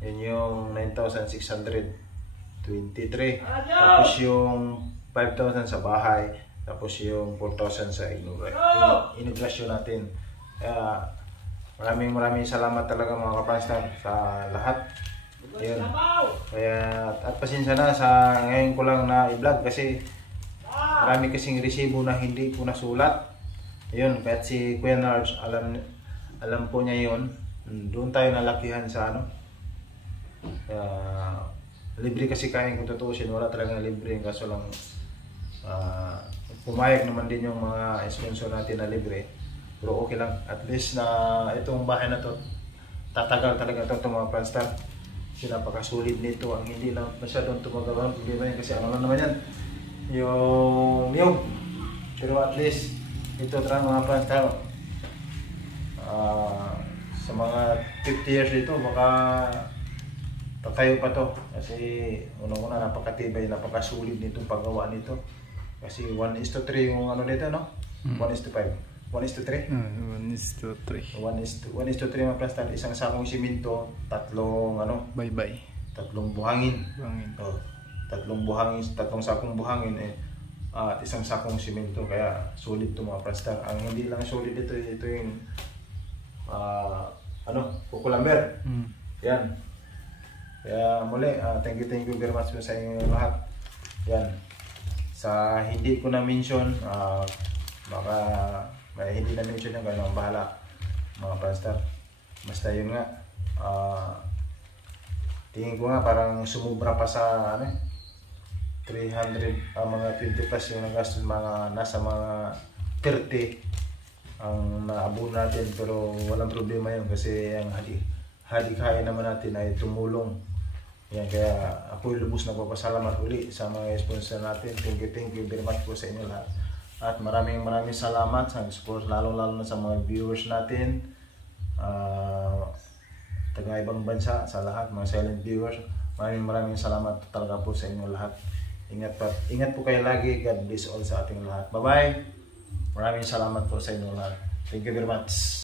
yun yung 9,623. Tapos yung 5,000 sa bahay. Tapos yung 4,000 sa inaugurasyon natin. Kaya maraming salamat talaga mga kapastor sa lahat. Ayun. Kaya at pasensya na sa ngayon ko lang na i-vlog kasi marami kasing resibo na hindi ko nasulat. Ayun, kahit si Kuya Nards, alam po niya yun. Doon tayo nalakihan sa libre kasi kain kung tutuusin, wala talagang libre. Kaso lang pumayag naman din yung mga sponsor natin na libre. Pero okay lang, at least na itong bahay na to tatagal talaga itong mga pranstar. Kasi napakasulit nito. Ang hindi lang masyadong tumagawa, problema yan kasi ano lang naman yan, yung niyog. Pero at least ito talaga mga pranstar, sa mga 50 years dito baka tatayo pa to. Kasi unang-una napakatibay, napakasulit nitong paggawa nito. Kasi 1:3 yung ano nito, no? 1:5. 1:3? 1:3. 1:3 mga plastar. Isang sakong simento, tatlong Bye-bye. tatlong buhangin. Buhangin. Oh, tatlong sakong buhangin at isang sakong simento. Kaya sulit to mga plastar. Ang hindi lang sulit ito yung kukulamber. Yan. Kaya muli, thank you very much sa inyo lahat. Yan. Sa hindi ko na-mention, baka may hindi na-mention yung gano'ng bahala mga pastor. Basta yun nga, tingin ko nga parang sumubra pa sa 300, mga 20 plus yung nagastos, nasa mga 30 ang naabon natin. Pero walang problema yun kasi ang hadikain naman natin ay tumulong. Yan, kaya ako lubos na papasalamat uli sa mga sponsor natin. Thank you very much po sa inyo lahat. At maraming salamat sa support, lalo na sa mga viewers natin, taga ibang bansa, sa lahat, mga silent viewers. Maraming salamat talaga po sa inyo lahat. Ingat po kayo lagi. God bless all sa ating lahat. Bye-bye. Maraming salamat po sa inyo lahat. Thank you very much.